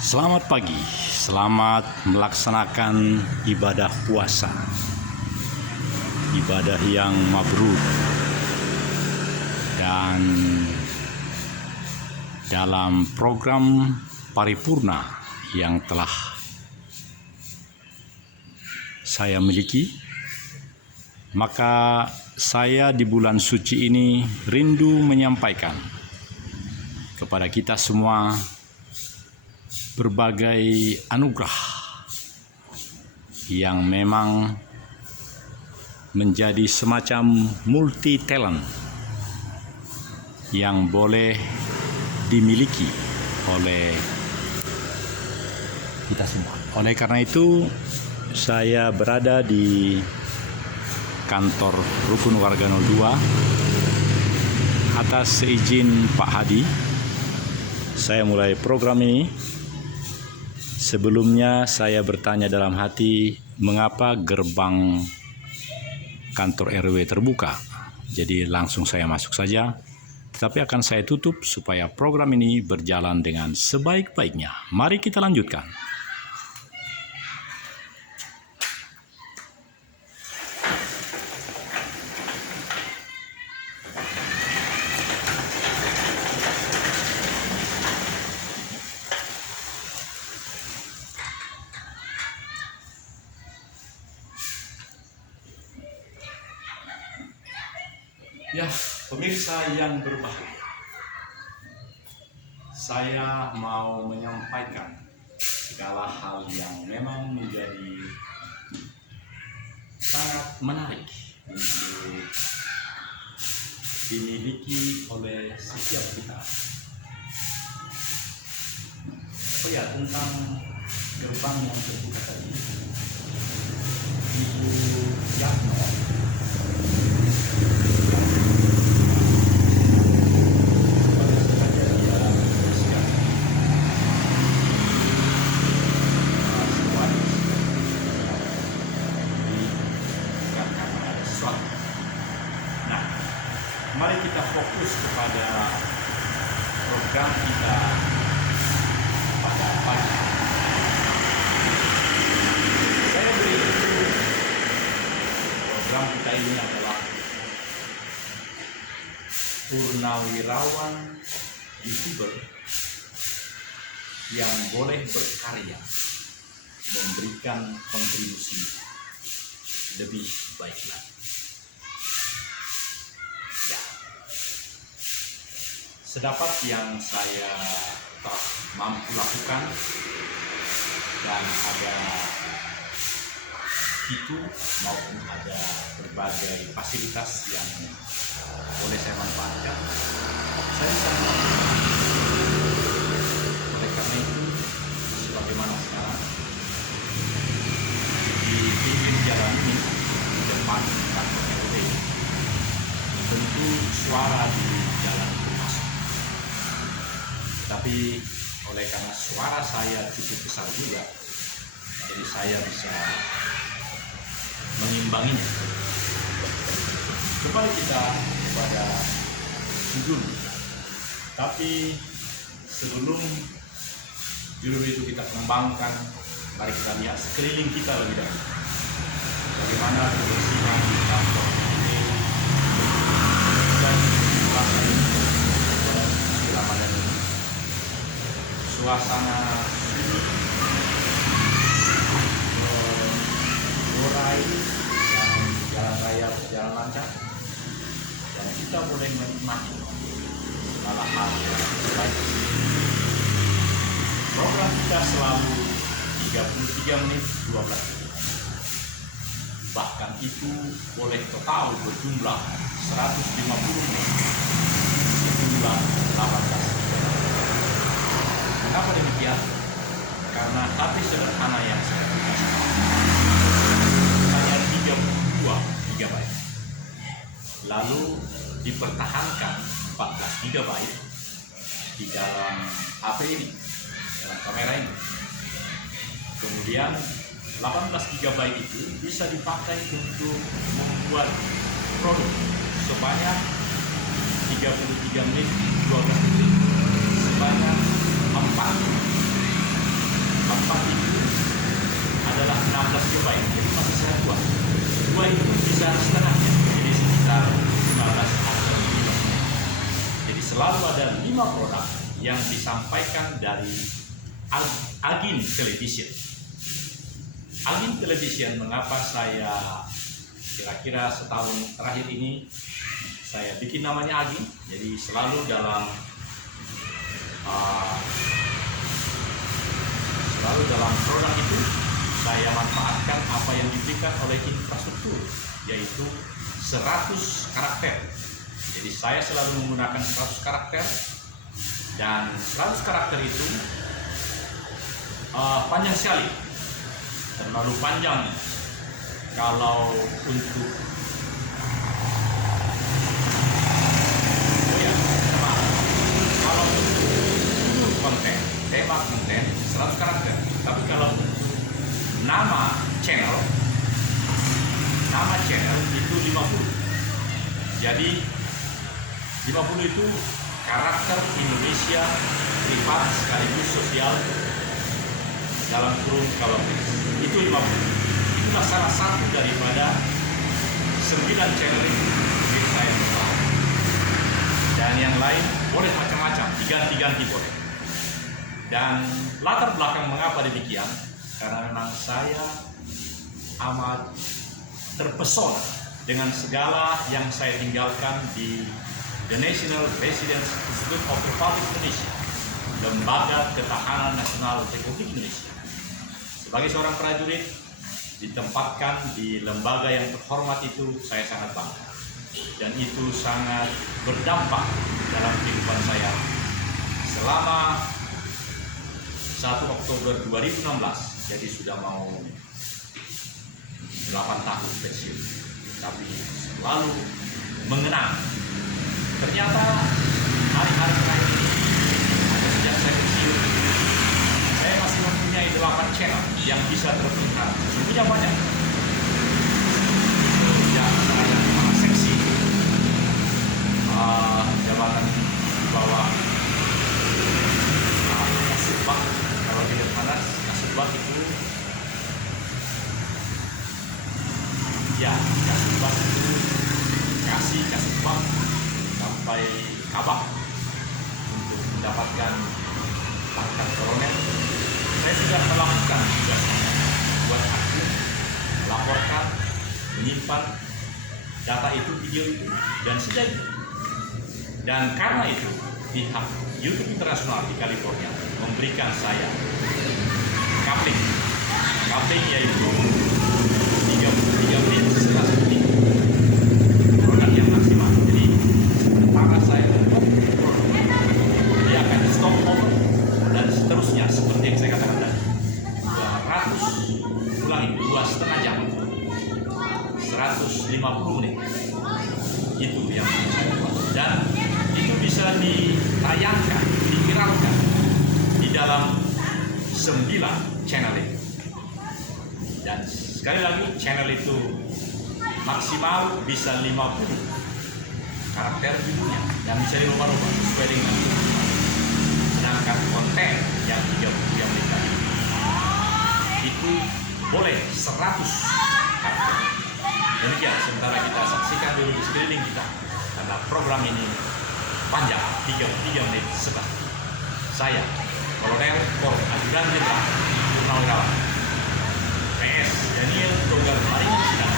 Selamat pagi, selamat melaksanakan ibadah puasa. Ibadah yang mabrur. Dan dalam program paripurna yang telah saya miliki, maka saya di bulan suci ini rindu menyampaikan kepada kita semua berbagai anugerah yang memang menjadi semacam multi talent yang boleh dimiliki oleh kita semua. Oleh karena itu, saya berada di kantor Rukun Warga 02 atas seizin Pak Hadi. Saya mulai program ini. Sebelumnya saya bertanya dalam hati, mengapa gerbang kantor RW terbuka? Jadi langsung saya masuk saja, tetapi akan saya tutup supaya program ini berjalan dengan sebaik-baiknya. Mari kita lanjutkan. Ya, pemirsa yang berbahagia, saya mau menyampaikan segala hal yang memang menjadi sangat menarik untuk dimiliki oleh setiap kita. Oh ya, tentang gerbang yang terbuka tadi, Ibu Yatno mari kita fokus kepada program kita pada pagi. Saya beri program kita ini adalah purnawirawan YouTuber yang boleh berkarya, memberikan kontribusi lebih baik lagi. Sedapat yang saya telah mampu lakukan, dan ada fitur maupun ada berbagai fasilitas yang boleh saya manfaatkan, saya bisa melakukan. Oleh karena itu, sebagaimana sekarang di pinggir jalan ini, di depan kantor RW, tentu suara di jalan masuk. Tapi oleh karena suara saya cukup besar juga, jadi saya bisa mengimbanginya. Kembali kita kepada judul. Tapi sebelum judul itu kita kembangkan, mari kita lihat sekeliling kita lebih dahulu. Bagaimana kebersihan di kantor ini dan Ramadan ini. Suasana murai dan jalan raya berjalan lancar, dan kita boleh menikmati segala hal yang baik. Program kita selalu 33 menit 12 detik. Bahkan itu boleh total berjumlah 150 menit, berjumlah 18. Kenapa demikian? Karena hati sederhana yang saya punya hanya 32 GB. Lalu dipertahankan 14 GB di dalam HP ini, dalam kamera ini. Kemudian 18 GB itu bisa dipakai untuk membuat produk sebanyak 33 menit 12 detik sebanyak 4 disampaikan dari Agin Television. Agin Television, mengapa saya kira-kira setahun terakhir ini saya bikin namanya Agin? Jadi selalu dalam program itu saya manfaatkan apa yang diberikan oleh infrastruktur, yaitu 100 karakter. Jadi saya selalu menggunakan 100 karakter, dan 100 karakter itu panjang sekali, terlalu panjang kalau untuk kalau untuk konten, tema konten 100 karakter. Tapi kalau nama channel itu 50. Jadi 50 itu karakter Indonesia privat sekaligus sosial dalam kurung kalau itu 50. Itulah salah satu daripada 9 channel itu yang saya buat. Dan yang lain boleh macam-macam, diganti-ganti boleh. Dan latar belakang mengapa demikian, karena memang saya amat terpesona dengan segala yang saya tinggalkan di The National Residence Institute of the Republic Indonesia, Lembaga Ketahanan Nasional Republik Indonesia. Sebagai seorang prajurit ditempatkan di lembaga yang terhormat itu, saya sangat bangga. Dan itu sangat berdampak dalam kehidupan saya selama 1 Oktober 2016, jadi sudah mau 8 tahun pensiun, tapi selalu mengenang. Ternyata hari-hari terakhir ini, sejak saya pensiun, saya masih mempunyai 8 channel yang bisa terpelihara. Sesungguhnya banyak. Sejak saya kepala seksi jabatan di bawah Kasubag, kalau tidak panas, Kasubag itu Kasubag itu Kasubag sampai Kabak untuk mendapatkan pangkat kolonel. Saya sudah melakukan tugas buat akun, melaporkan, menyimpan data itu, video itu, dan sebagainya. Dan karena itu pihak YouTube Internasional di California memberikan saya coupling yaitu 3 menit setelah syuting produk yang maksimal. Jadi pertama saya dia akan stop over dan seterusnya seperti yang saya katakan tadi, 2,5 jam, 150 menit. Itu yang saya buat, dan itu bisa ditayangkan, diviralkan di dalam 9 channel itu. Dan sekali lagi, channel itu maksimal bisa 50 karakter judulnya, dan bisa dirubah-rubah sesuai dengan kebutuhan. Sedangkan konten yang 30 menit tadi itu boleh 100 karakter. Demikian, sementara kita saksikan dulu di sekeliling kita, karena program ini panjang, 3 menit setengah. Saya, Kolonel Kor Ajudan Jenderal Purnawirawan PS Daniel Togar Maringan Sidang,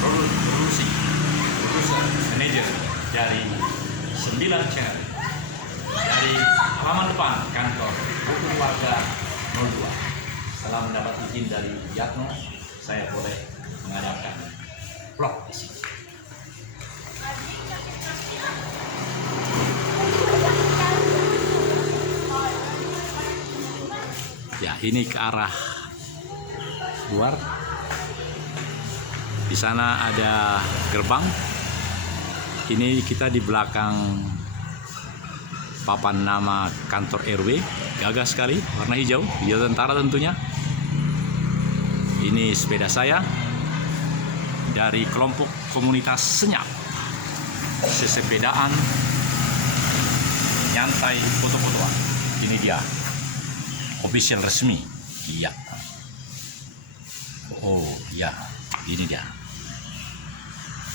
produksi, produser, manajer dari 9 channel dari halaman depan kantor Rukun Warga 02. Setelah mendapat izin dari Yatno, saya boleh mengadakan vlog di sini. Ya, ini ke arah luar. Di sana ada gerbang. Ini kita di belakang papan nama kantor RW, gagah sekali, warna hijau tentara tentunya. Ini sepeda saya dari kelompok komunitas Senyap, sesepedaan, nyantai, foto-fotoan. Ini dia official resmi. Iya. Oh iya, ini dia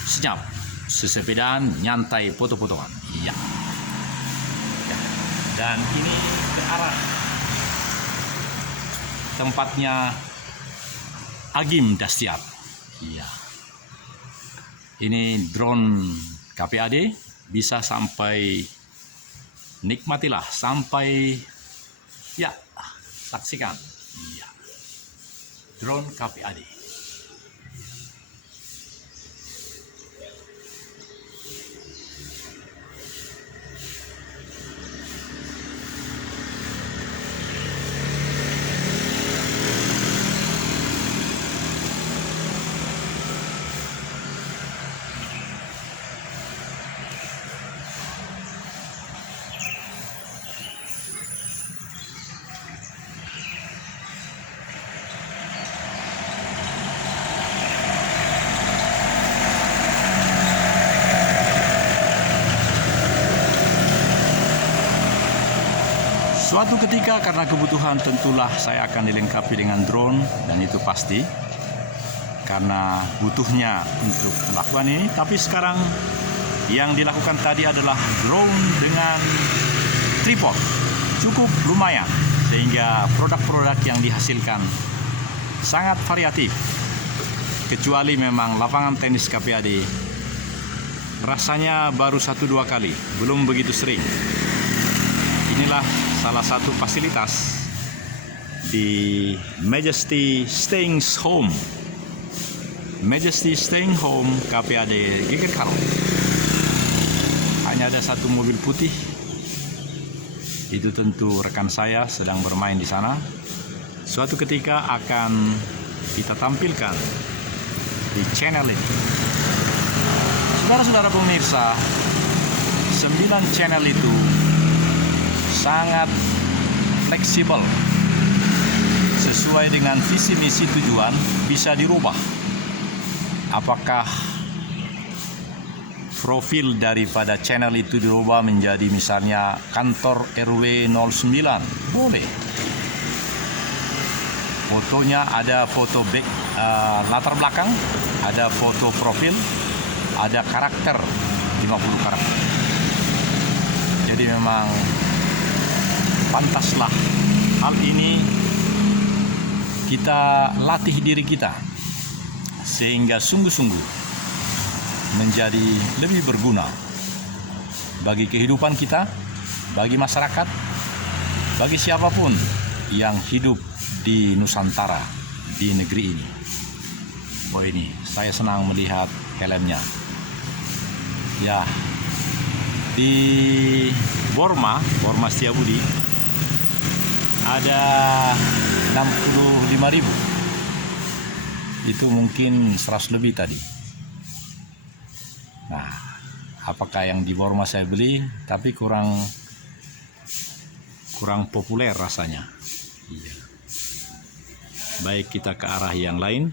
Senyap sesepedaan, nyantai, foto-fotoan. Iya. Dan ini ke arah tempatnya Agim Dastiat. Iya. Ini drone KPAD, bisa sampai, nikmatilah sampai, ya, saksikan. Iya. Drone KPAD. Suatu ketika karena kebutuhan tentulah saya akan dilengkapi dengan drone, dan itu pasti karena butuhnya untuk melakukan ini. Tapi sekarang yang dilakukan tadi adalah drone dengan tripod, cukup lumayan, sehingga produk-produk yang dihasilkan sangat variatif. Kecuali memang lapangan tenis KPAD rasanya baru 1-2 kali, belum begitu sering. Inilah salah satu fasilitas di Majesty Staying Home. Majesty Staying Home KPAD GGKAL. Hanya ada satu mobil putih. Itu tentu rekan saya sedang bermain di sana. Suatu ketika akan kita tampilkan di channel ini. Saudara-saudara pemirsa, 9 channel itu sangat fleksibel, sesuai dengan visi misi tujuan, bisa dirubah. Apakah profil daripada channel itu dirubah menjadi misalnya kantor RW 09, boleh. Fotonya ada foto latar belakang, ada foto profil, ada karakter, 50 karakter. Jadi memang pantaslah hal ini kita latih diri kita sehingga sungguh-sungguh menjadi lebih berguna bagi kehidupan kita, bagi masyarakat, bagi siapapun yang hidup di Nusantara, di negeri ini. Oh, ini saya senang melihat helmnya. Ya, di Borma Setiabudi ada 65.000. Itu mungkin 100 lebih tadi. Nah, apakah yang di Borma saya beli, tapi kurang populer rasanya. Iya. Baik, kita ke arah yang lain.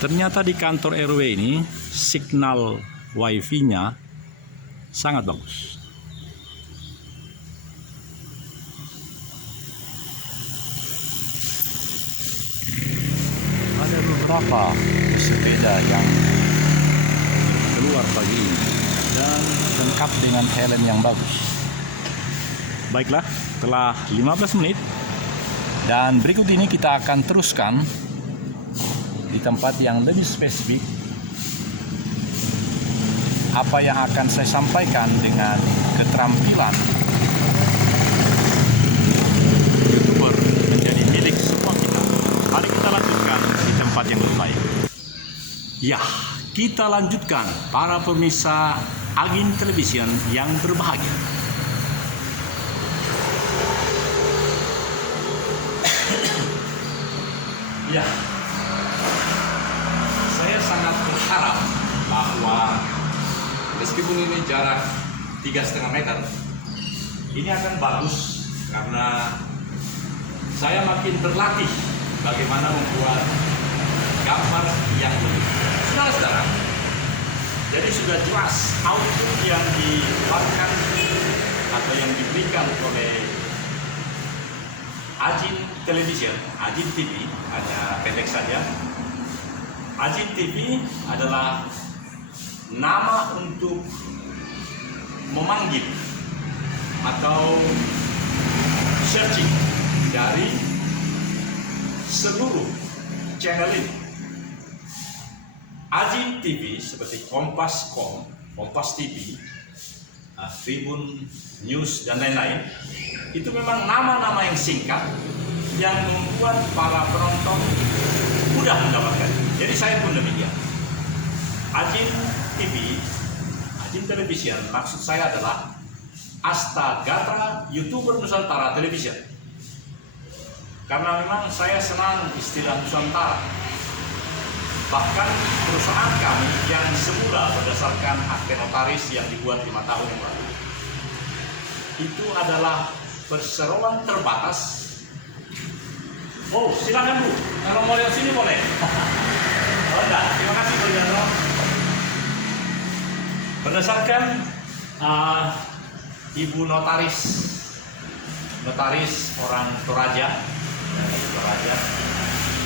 Ternyata di kantor RW ini signal wifi-nya sangat bagus. Ada beberapa pesepeda yang keluar pagi ini dan lengkap dengan helm yang bagus. Baiklah, telah 15 menit dan berikut ini kita akan teruskan di tempat yang lebih spesifik. Apa yang akan saya sampaikan dengan keterampilan YouTuber menjadi milik semua kita. Mari kita lanjutkan di tempat yang lebih baik. Ya, kita lanjutkan para pemirsa Agim Television yang berbahagia. Ya, saya sangat berharap bahwa meskipun ini jarak 3,5 meter. Ini akan bagus karena saya makin berlatih bagaimana membuat gambar yang lebih. Saudara-saudara, jadi sudah jelas output yang dikeluarkan atau yang diberikan oleh Ajin Television, Ajin TV, hanya pendek saja. Ajin TV adalah nama untuk memanggil atau searching dari seluruh channel ini. Ajin TV seperti Kompas.com, Kompas TV, Tribun News dan lain-lain, itu memang nama-nama yang singkat yang membuat para penonton mudah mendapatkan. Jadi saya pun demikian. Ajin TV, Ajin Television, maksud saya adalah Astagatra YouTuber Nusantara Television. Karena memang saya senang istilah Nusantara. Bahkan perusahaan kami yang semula berdasarkan akte notaris yang dibuat 5 tahun yang lalu, itu adalah perseroan terbatas. Oh, silakan Bu, kalau mau lihat sini boleh. Oh enggak, terima kasih Bu Jandro. Berdasarkan Ibu notaris orang Toraja,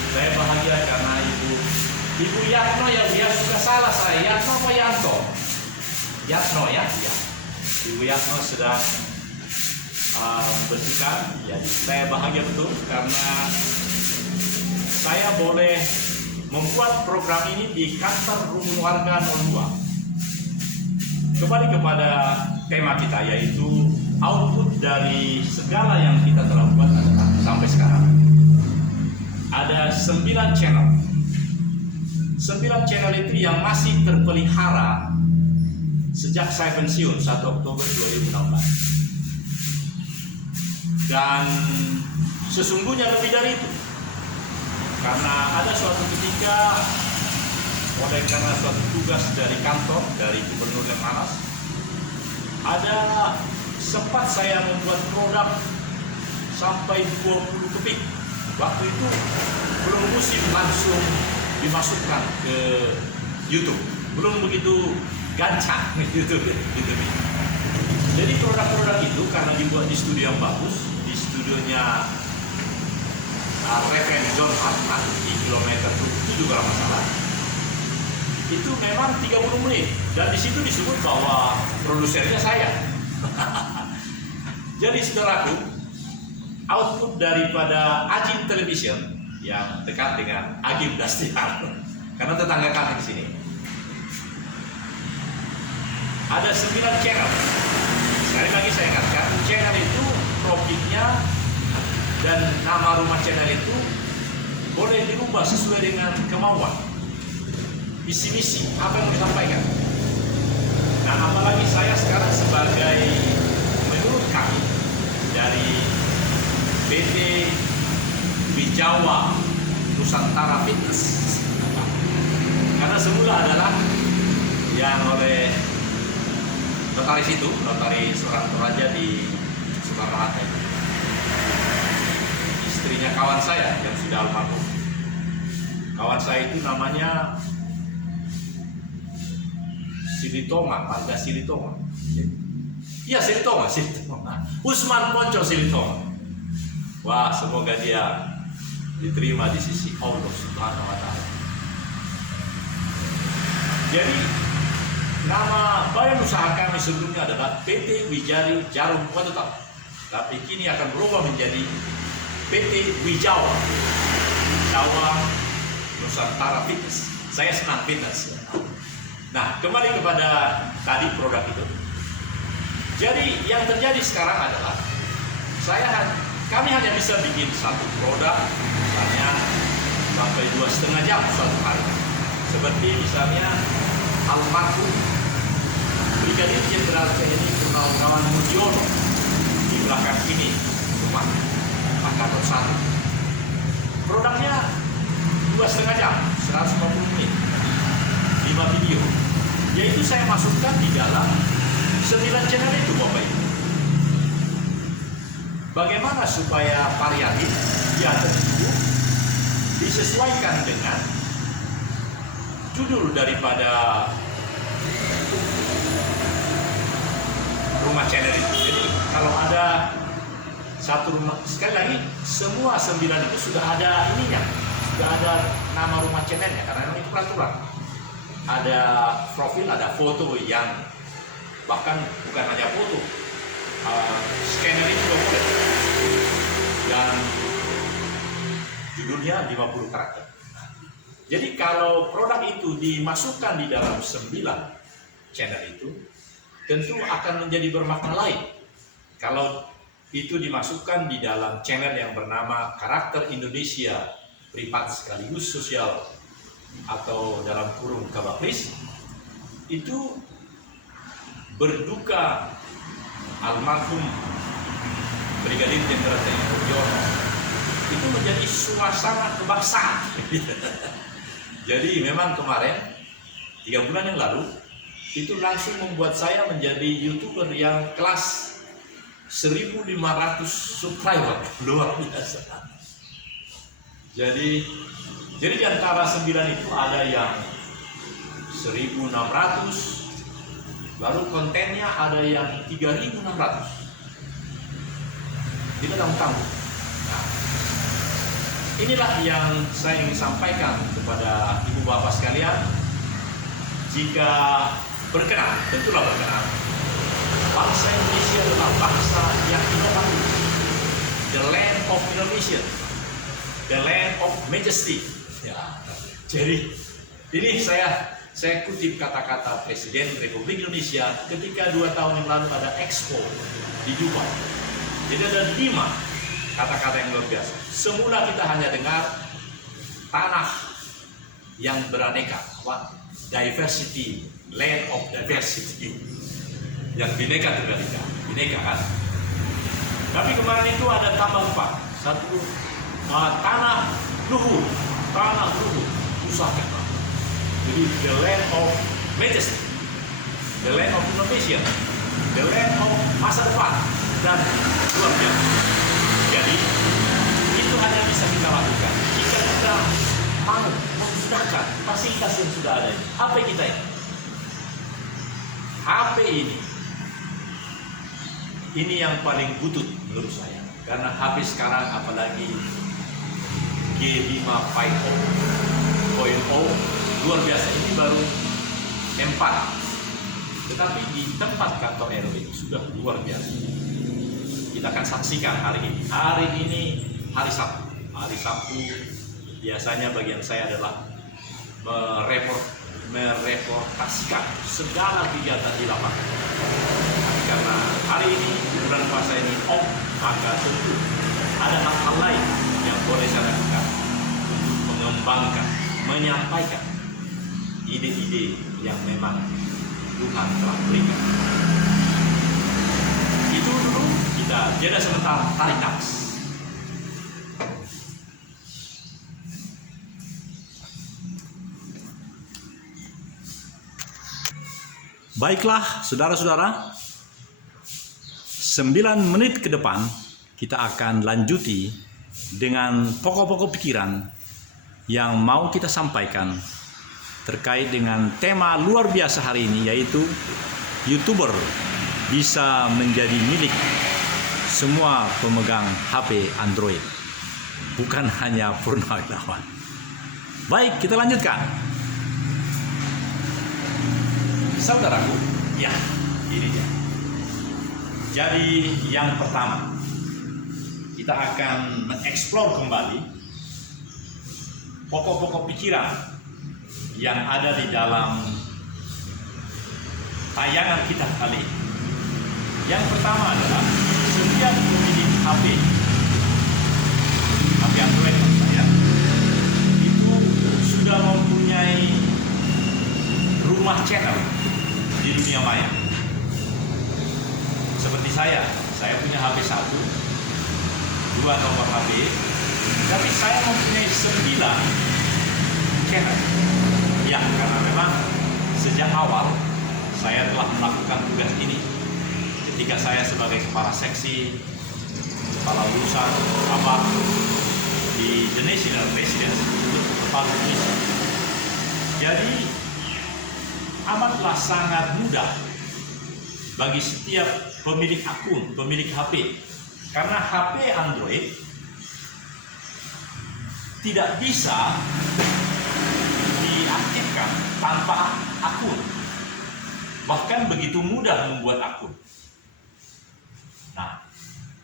saya bahagia karena Ibu Yatno ya sudah salah saya, Yatno apa Yanto? Yatno ya. Ibu Yatno sedang bersihkan, jadi saya bahagia betul karena saya boleh membuat program ini di kantor Rumun Warga 02. Kembali kepada tema kita, yaitu output dari segala yang kita telah buat sampai sekarang. Ada 9 channel. 9 channel itu yang masih terpelihara sejak saya pensiun 1 Oktober 2016. Dan sesungguhnya lebih dari itu, karena ada suatu ketika oleh karena suatu tugas dari kantor dari Gubernur Lemhanas, ada sempat saya membuat produk sampai 20 keping. Waktu itu belum musim langsung dimasukkan ke YouTube, belum begitu gancang YouTube. Jadi produk-produk itu karena dibuat di studio yang bagus, di studionya Reven John Hartman di kilometer 7 kalau nggak salah, itu memang 30 menit dan di situ disebut bahwa produsernya saya. Jadi saudaraku, output daripada Ajin Television yang dekat dengan Agim Dastian, karena tetangga kami di sini, ada 9 channel. Sekali lagi saya ingatkan, channel itu profitnya dan nama rumah channel itu boleh dirubah sesuai dengan kemauan, visi-misi apa yang mau disampaikan. Nah, apalagi saya sekarang sebagai, menurut kami dari PT Wijawa Nusantara Fitness, karena semula adalah yang oleh notaris itu, notaris orang Toraja di Soekarno-Hatta, istrinya kawan saya yang sudah almarhum. Kawan saya itu namanya Silitoma, Marga Silitoma. Iya, Silitoma. Usman Ponco Silitoma. Wah, semoga dia diterima di sisi Allah Subhanahu wa Ta'ala. Jadi nama badan usaha kami sebelumnya adalah PT Wijari Jarum Watertop, tapi kini akan berubah menjadi PT Wijawa Nusantara Fitness. Saya senang fitness. Nah, kembali kepada tadi produk itu. Jadi yang terjadi sekarang adalah kami hanya bisa bikin satu produk, misalnya sampai 2,5 jam suatu hari. Seperti misalnya almarhum Brigadir Jenderal TNI Purnawirawan Mudiono di belakang ini rumah Angkatan 1. Produknya 2,5 jam, 150 menit, 5 video. Yaitu saya masukkan di dalam 9 channel itu Bapak Ibu. Bagaimana supaya variatif yang tentu disesuaikan dengan judul daripada rumah channel itu. Jadi kalau ada satu rumah, sekali lagi semua 9 itu sudah ada ininya, sudah ada nama rumah channelnya karena memang itu peraturan. Ada profil, ada foto yang bahkan bukan hanya foto, scanner itu juga boleh. Dan judulnya 50 karakter. Jadi kalau produk itu dimasukkan di dalam 9 channel itu, tentu akan menjadi bermakna lain. Kalau itu dimasukkan di dalam channel yang bernama Karakter Indonesia Privat sekaligus Sosial atau dalam kurung Kabakris, itu berduka almarhum Brigadir Jenderal TNI Budiono, itu menjadi suasana kebangsaan. Jadi memang kemarin 3 bulan yang lalu itu langsung membuat saya menjadi YouTuber yang kelas 1.500 subscriber, luar biasa. Jadi di antara 9 itu ada yang 1.600, lalu kontennya ada yang 3.600. Kita tahu. Nah, inilah yang saya ingin sampaikan kepada ibu bapak sekalian. Jika berkenan, tentulah berkenan, bangsa Indonesia adalah bangsa yang inovatif, the land of innovation, the land of majesty. Ya, jadi ini saya kutip kata-kata Presiden Republik Indonesia ketika 2 tahun yang lalu ada Expo di Dubai. Jadi ada 5 kata-kata yang luar biasa. Semula kita hanya dengar tanah yang beraneka, diversity, land of diversity, yang bineka tunggal ika, bineka kan. Tapi kemarin itu ada tambah 4, satu tanah luhur, Nusantara. Jadi the land of majesty, the land of innovation, the land of masa depan, dan luar biasa. Jadi itu hanya bisa kita lakukan jika kita mau menggunakan fasilitas yang sudah ada. HP kita ini, HP ini yang paling butut menurut saya, karena HP sekarang apalagi G5 5.0 luar biasa, ini baru M4, tetapi di tempat kantor RW ini sudah luar biasa. Kita akan saksikan hari ini hari Sabtu biasanya bagian saya adalah mereportasikan segala kegiatan di lapangan. Karena hari ini bulan puasa ini maka tentu ada hal-hal lain yang boleh saya lakukan untuk mengembangkan, menyampaikan ide-ide yang memang Tuhan telah berikan. Itu dulu, kita jeda sebentar, tarik nafas. Baiklah, saudara-saudara, 9 menit ke depan kita akan lanjuti dengan pokok-pokok pikiran yang mau kita sampaikan terkait dengan tema luar biasa hari ini, yaitu YouTuber bisa menjadi milik semua pemegang HP Android, bukan hanya Purnawirawan. Baik, kita lanjutkan. Saudaraku, ya, ini dia. Jadi yang pertama, kita akan mengeksplor kembali pokok-pokok pikiran yang ada di dalam tayangan kita kali ini. Yang pertama adalah setiap pemilik HP Android saya itu sudah mempunyai rumah channel di dunia maya. Seperti saya punya HP 1, 2 nomor HP, tapi saya mempunyai 9 channel. Ya, karena memang sejak awal saya telah melakukan tugas ini ketika saya sebagai kepala seksi, kepala urusan apa di The National Residence Republik Indonesia. Jadi amatlah sangat mudah bagi setiap pemilik akun, pemilik HP, karena HP Android tidak bisa diaktifkan tanpa akun. Bahkan begitu mudah membuat akun. Nah,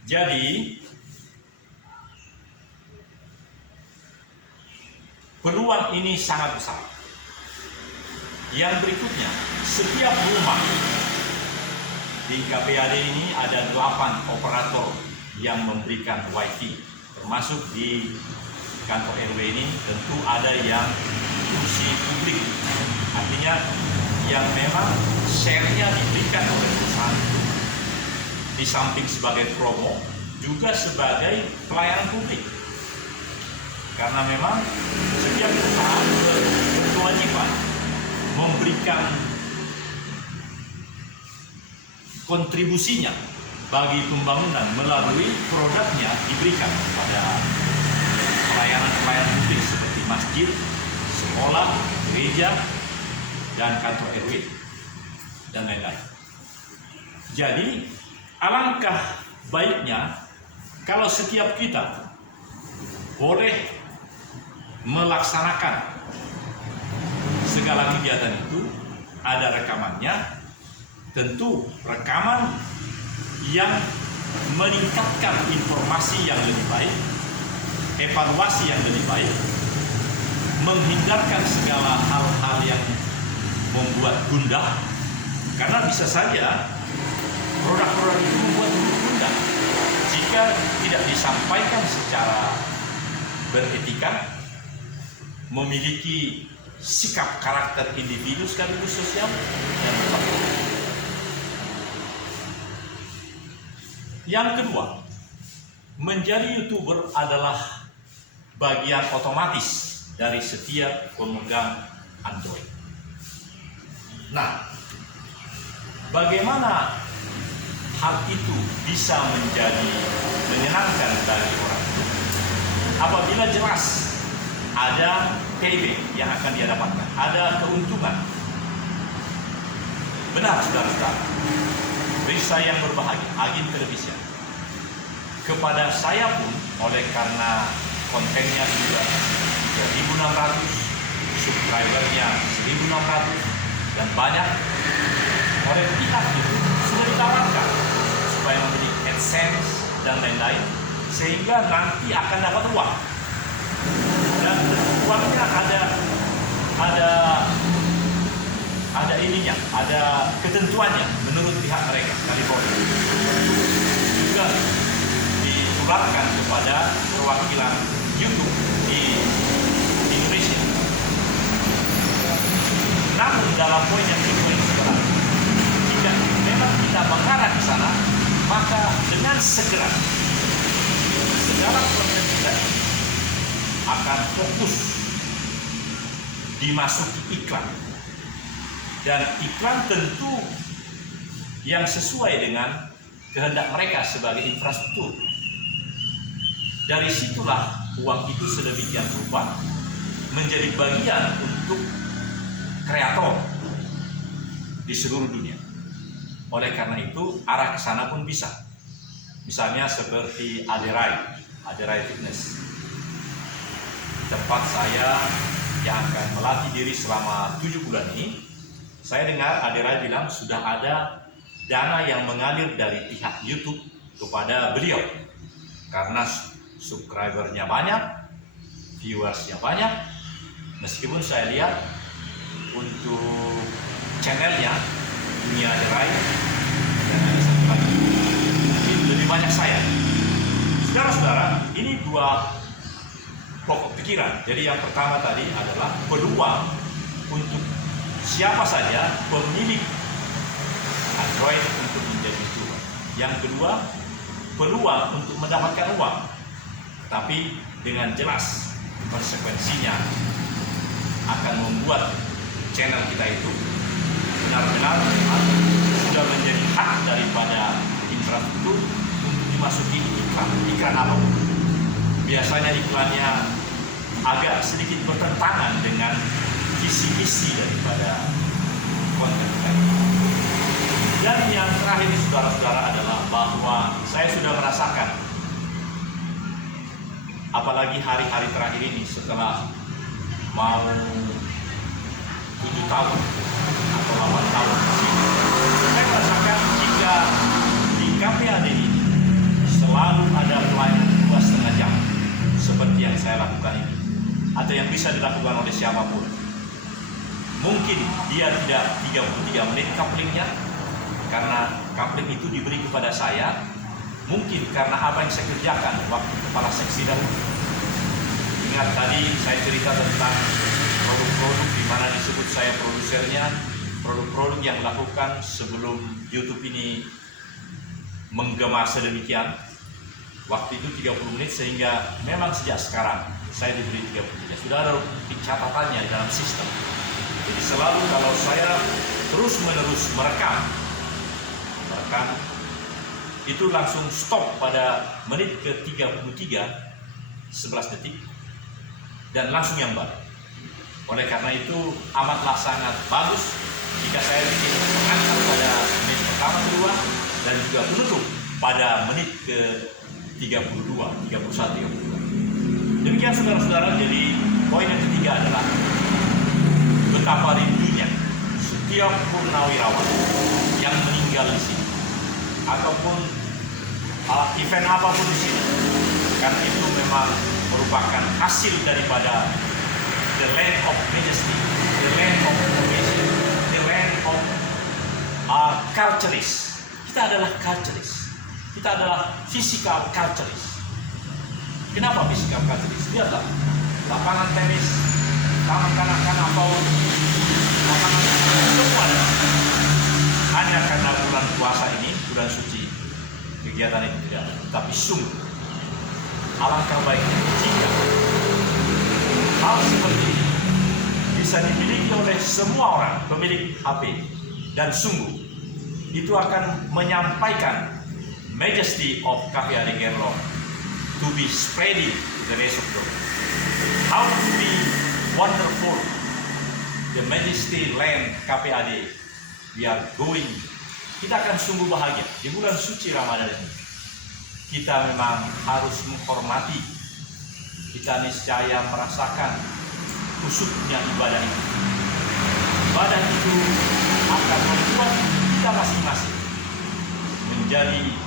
jadi peluang ini sangat besar. Yang berikutnya, setiap rumah di KPAD ini ada 8 operator yang memberikan WiFi, termasuk di kantor RW ini tentu ada yang fungsi publik, artinya yang memang share-nya diberikan oleh perusahaan itu, di samping sebagai promo juga sebagai pelayanan publik, karena memang setiap perusahaan berkewajiban memberikan kontribusinya bagi pembangunan melalui produknya diberikan pada pelayanan publik seperti masjid, sekolah, gereja, dan kantor RW, dan lain-lain. Jadi, alangkah baiknya kalau setiap kita boleh melaksanakan segala kegiatan itu, ada rekamannya, tentu rekaman yang meningkatkan informasi yang lebih baik, evaluasi yang lebih baik, menghindarkan segala hal-hal yang membuat gundah, karena bisa saja produk-produk itu membuat gundah jika tidak disampaikan secara beretika, memiliki sikap karakter individu sekaligus sosial yang berbeda. Yang kedua, menjadi YouTuber adalah bagian otomatis dari setiap pemegang Android. Nah, bagaimana hal itu bisa menjadi menyenangkan bagi orang itu? Apabila jelas ada payback yang akan dia dapatkan, ada keuntungan. Benar, saudara-saudara, pemirsa yang berbahagia, agen televisi. Kepada saya pun, oleh karena kontennya sudah 1.600, subscribernya 1.600, dan banyak, oleh pihak itu sudah ditawarkan supaya membeli AdSense dan lain-lain, sehingga nanti akan dapat uang. Dan uangnya ada ininya, ada ketentuannya menurut pihak mereka, California. Juga ditularkan kepada perwakilan YouTube di Indonesia. Namun dalam poin yang kedua ini, jika memang kita mengarah ke sana, maka dengan segera segala proses kita akan fokus dimasuki iklan, dan iklan tentu yang sesuai dengan kehendak mereka sebagai infrastruktur. Dari situlah uang itu sedemikian rupa menjadi bagian untuk kreator di seluruh dunia. Oleh karena itu arah ke sana pun bisa. Misalnya seperti Aderai Fitness, tempat saya yang akan melatih diri selama 7 bulan ini. Saya dengar Aderai bilang sudah ada dana yang mengalir dari pihak YouTube kepada beliau, karena subscribernya banyak, viewersnya banyak. Meskipun saya lihat untuk channelnya Dunia Aderai dan ada satu lagi, tapi lebih banyak saya. Saudara-saudara, ini dua pokok pikiran. Jadi yang pertama tadi adalah peluang untuk siapa saja pemilik Android untuk menjadi YouTuber. Yang kedua, peluang untuk mendapatkan uang, tapi dengan jelas konsekuensinya akan membuat channel kita itu benar-benar sudah menjadi hak daripada infrastruktur untuk dimasuki iklan apa. Biasanya iklannya agak sedikit bertentangan dengan visi-misi daripada konten tadi. Dan yang terakhir, saudara-saudara, adalah bahwa saya sudah merasakan, apalagi hari-hari terakhir ini setelah mau 7 tahun atau 8 tahun di sini, saya merasakan jika di KPAD ini selalu ada pelayanan 2,5 jam seperti yang saya lakukan ini, atau yang bisa dilakukan oleh siapapun. Mungkin dia tidak 33 menit couplingnya, karena coupling itu diberi kepada saya, mungkin karena apa yang saya kerjakan waktu kepala seksi dahulu. Ingat tadi saya cerita tentang produk-produk di mana disebut saya produsernya, produk-produk yang dilakukan sebelum YouTube ini menggema sedemikian. Waktu itu 30 menit, sehingga memang sejak sekarang saya diberi 33. Sudah ada catatannya di dalam sistem. Jadi selalu kalau saya terus-menerus merekam, itu langsung stop pada menit ke-33, 11 detik, dan langsung yang baru. Oleh karena itu amatlah sangat bagus jika saya bikin pengantar pada menit pertama, kedua, dan juga penutup pada menit ke-32, 31, 32. Demikian saudara-saudara. Jadi poin yang ketiga adalah betapa rindunya setiap purnawirawan yang meninggal di sini, ataupun event apapun di sini, karena itu memang merupakan hasil daripada the land of majesty, the land of innovation, the land of culturist. Kita adalah culturist, kita adalah physical culturist. Kenapa physical culturist? Lihatlah lapangan tenis, taman kanak-kanak, atau lapangan semua hanya karena bulan puasa ini, bulan suci, kegiatan itu tidak ada. Tapi sungguh alangkah baiknya jika hal seperti ini bisa dimiliki oleh semua orang pemilik HP, dan sungguh itu akan menyampaikan majesty of KPAD Gerlo to be spreading to the rest of the world. How to be wonderful the majesty land KPAD we are going. Kita akan sungguh bahagia di bulan suci Ramadan ini. Kita memang harus menghormati, kita niscaya merasakan khusyuknya ibadah itu. Ibadah itu akan membuat kita masing-masing menjadi